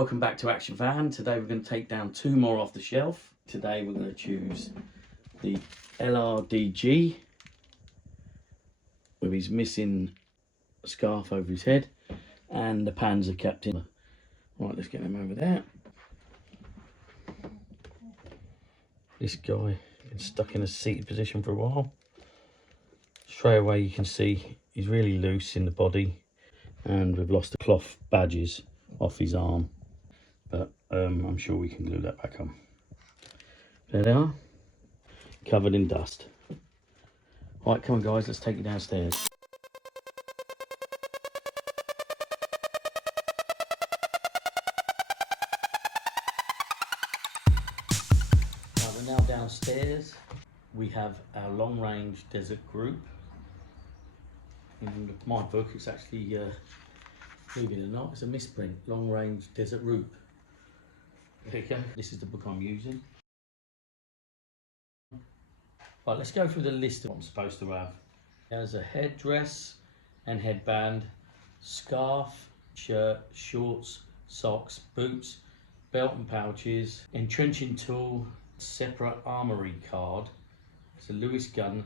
welcome back to Action Van. Today we're going to take down two more off the shelf. Today we're going to choose the LRDG with his missing scarf over his head and the Panzer Captain. Right, let's get him over there. This guy been stuck in a seated position for a while. Straight away you can see he's really loose in the body, and we've lost the cloth badges off his arm, but I'm sure we can glue that back on. There they are, covered in dust. Right, come on guys, let's take you downstairs. Right, we're now downstairs. We have our long range desert group. In my book it's actually, believe it or not, it's a misprint, long range desert route. There you go, this is the book I'm using. Right, let's go through the list of what I'm supposed to have. There's a headdress and headband, scarf, shirt, shorts, socks, boots, belt and pouches, entrenching tool, separate armory card, there's a Lewis gun,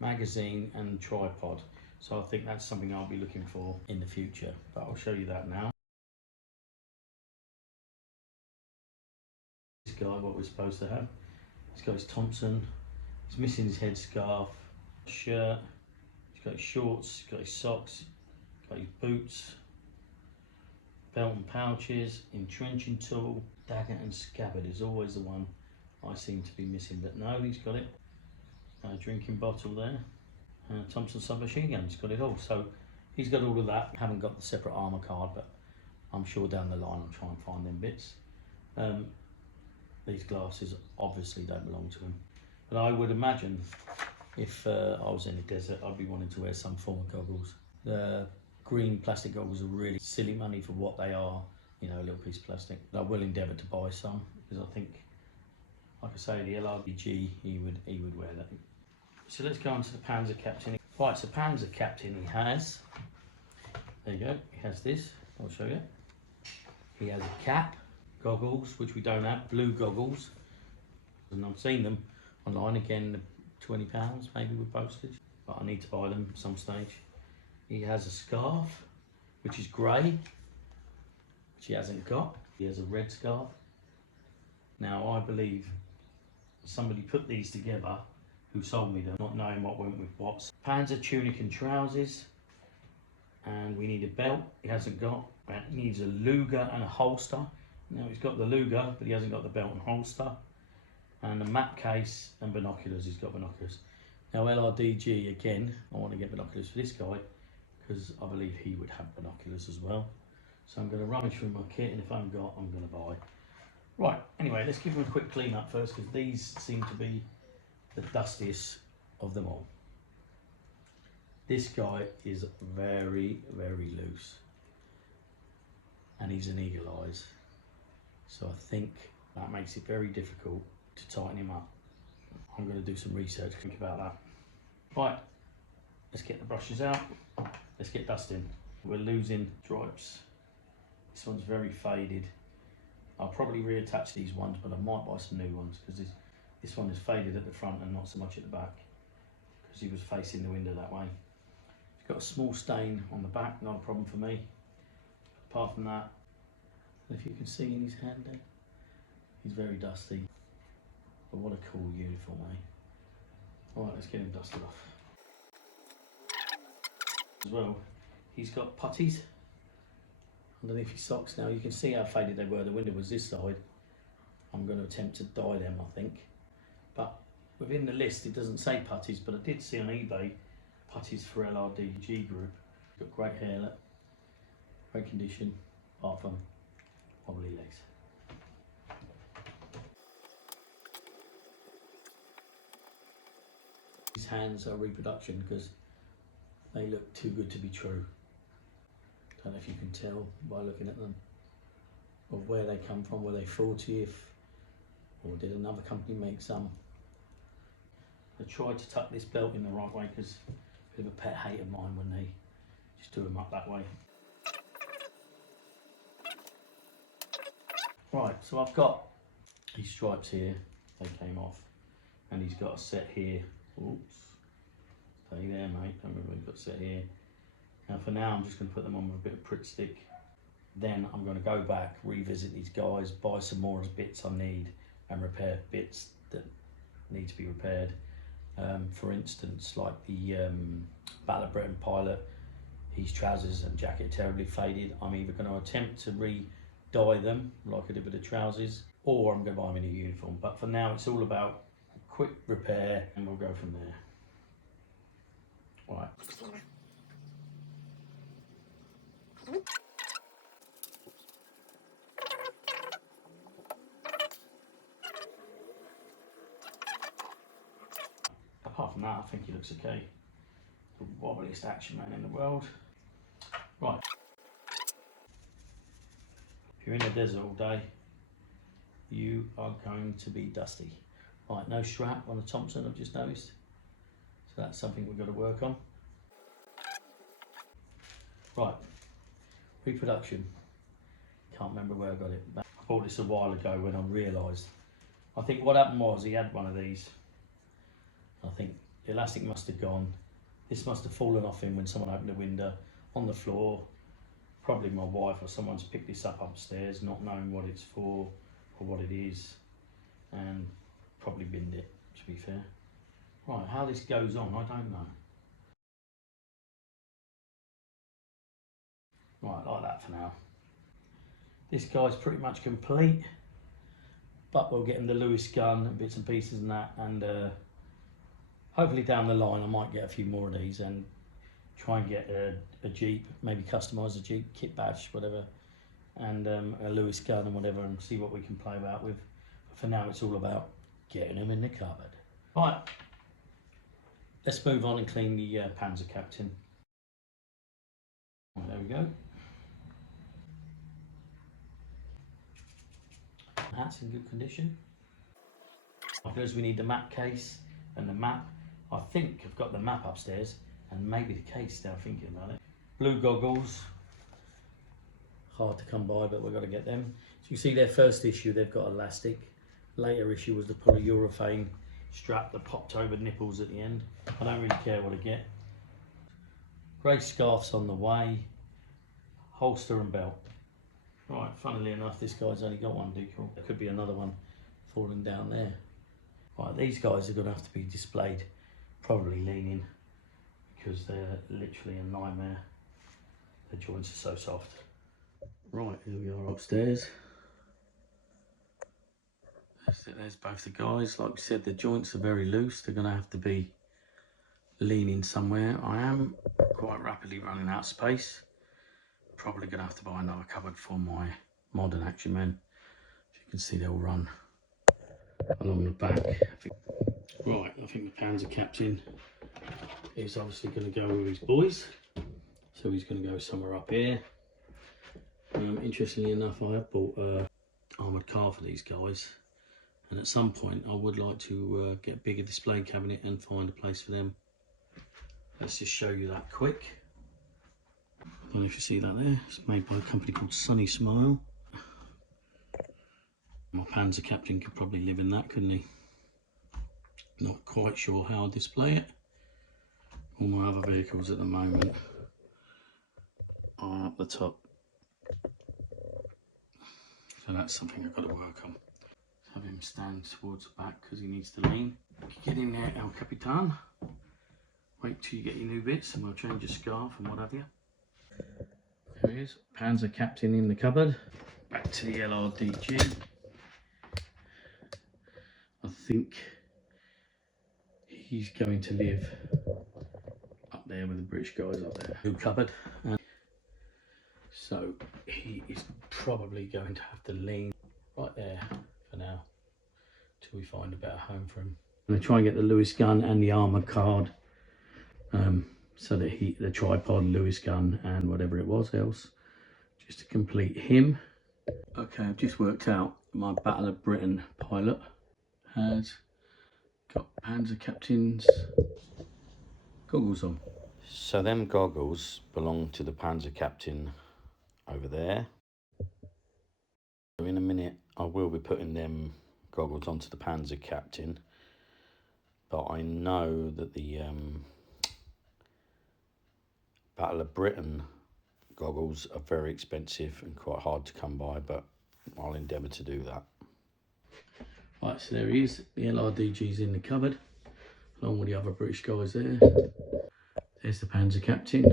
magazine and tripod. So I think that's something I'll be looking for in the future, but I'll show you that now. This guy, what we're supposed to have. This guy's Thompson. He's missing his headscarf, shirt, he's got his shorts, he's got his socks, he's got his boots, belt and pouches, entrenching tool, dagger and scabbard is always the one I seem to be missing, but no, he's got it. Drinking bottle there. Thompson submachine gun, he's got it all. So he's got all of that. Haven't got the separate armour card, but I'm sure down the line I'll try and find them bits. These glasses obviously don't belong to him. But I would imagine if I was in the desert, I'd be wanting to wear some form of goggles. The green plastic goggles are really silly money for what they are, you know, a little piece of plastic. But I will endeavour to buy some, because I think, like I say, the LRDG, he would wear that. So let's go on to the Panzer Captain. Right, so Panzer Captain he has, there you go, he has this, I'll show you. He has a cap, goggles, which we don't have, blue goggles, and I've seen them online, again, £20 maybe with postage, but I need to buy them at some stage. He has a scarf, which is grey, which he hasn't got. He has a red scarf. Now I believe somebody put these together who sold me them, not knowing what went with what. Panzer tunic and trousers, and we need a belt, he hasn't got. He needs a Luger and a holster. Now he's got the Luger, but he hasn't got the belt and holster. And a map case and binoculars, he's got binoculars. Now LRDG, again, I want to get binoculars for this guy, because I believe he would have binoculars as well. So I'm going to rummage through my kit, and if I haven't got, I'm going to buy. Right, anyway, let's give him a quick clean up first, because these seem to be the dustiest of them all. This guy is very, very loose, and he's an eagle eyes, so I think that makes it very difficult to tighten him up. I'm going to do some research, think about that. Right, let's get the brushes out, let's get dusting. We're losing stripes. This one's very faded. I'll probably reattach these ones, but I might buy some new ones, because this one is faded at the front and not so much at the back, because he was facing the window that way. He's got a small stain on the back, not a problem for me. Apart from that, if you can see in his hand there, he's very dusty. But what a cool uniform, eh? Alright, let's get him dusted off. As well, he's got putties underneath his socks. Now you can see how faded they were. The window was this side. I'm going to attempt to dye them, I think. But within the list it doesn't say putties, but I did see on eBay putties for LRDG group. Got great hair, look. Great condition, apart from wobbly legs. His hands are reproduction, because they look too good to be true. Don't know if you can tell by looking at them, of where they come from. Were they 40th, or did another company make some? I tried to tuck this belt in the right way, because it's a bit of a pet hate of mine when they just do them up that way. Right, so I've got these stripes here, they came off, and he's got a set here. Oops, stay there mate, don't remember we've got a set here. Now for now I'm just going to put them on with a bit of Pritt stick. Then I'm going to go back, revisit these guys, buy some more of the bits I need and repair bits that need to be repaired. For instance, like the Battle of Britain pilot, his trousers and jacket terribly faded. I'm either going to attempt to re-dye them like I did with the trousers, or I'm going to buy him in a uniform. But for now it's all about quick repair and we'll go from there. Right. Apart from that, I think he looks okay. The wobbliest action man in the world. Right. If you're in the desert all day, you are going to be dusty. Right, no strap on the Thompson, I've just noticed. So that's something we've got to work on. Right, reproduction. Can't remember where I got it. I bought this a while ago when I realised. I think what happened was he had one of these. I think the elastic must have gone. This must have fallen off him when someone opened the window on the floor. Probably my wife or someone's picked this up upstairs, not knowing what it's for or what it is, and probably binned it, to be fair. Right, how this goes on, I don't know. Right, like that for now. This guy's pretty much complete, but we'll get him the Lewis gun and bits and pieces and that, and hopefully down the line I might get a few more of these and try and get a Jeep, maybe customise a Jeep, kit badge, whatever, and a Lewis gun and whatever, and see what we can play about with. But for now it's all about getting them in the cupboard. Right, let's move on and clean the Panzer Captain. Right, there we go. Hat's in good condition. Because we need the map case and the map. I think I've got the map upstairs and maybe the case now thinking about it. Blue goggles, hard to come by, but we've got to get them. So you see their first issue, they've got elastic. Later issue was the polyurethane strap that popped over nipples at the end. I don't really care what I get. Grey scarf's on the way, holster and belt. Right, funnily enough, this guy's only got one decal. There could be another one falling down there. Right, these guys are going to have to be displayed, probably leaning, because they're literally a nightmare. The joints are so soft. Right, here we are upstairs. There's both the guys. Like we said, the joints are very loose. They're going to have to be leaning somewhere. I am quite rapidly running out of space. Probably going to have to buy another cupboard for my modern action men. As you can see, they'll run along the back. Right, I think the Panzer Captain is obviously going to go with his boys. So he's going to go somewhere up here. Interestingly enough, I have bought an armoured car for these guys. And at some point, I would like to get a bigger display cabinet and find a place for them. Let's just show you that quick. I don't know if you see that there. It's made by a company called Sunny Smile. My Panzer Captain could probably live in that, couldn't he? Not quite sure how I'll display it. All my other vehicles at the moment are up the top. So that's something I've got to work on. Have him stand towards the back because he needs to lean. Get in there, El Capitan. Wait till you get your new bits and we'll change your scarf and what have you. There he is, Panzer Captain in the cupboard. Back to the LRDG. I think he's going to live up there with the British guys up there. New cupboard. And so he is probably going to have to lean right there for now till we find a better home for him. I'm going to try and get the Lewis gun and the armour card, so that the tripod, Lewis gun and whatever it was else, just to complete him. Okay, I've just worked out my Battle of Britain pilot has got Panzer Captain's goggles on. So them goggles belong to the Panzer Captain over there. So in a minute I will be putting them goggles onto the Panzer Captain, but I know that the Battle of Britain goggles are very expensive and quite hard to come by, but I'll endeavour to do that. Right, so there he is. The LRDG's in the cupboard, along with the other British guys there. There's the Panzer Captain,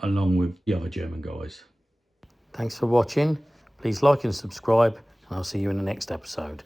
along with the other German guys. Thanks for watching. Please like and subscribe, and I'll see you in the next episode.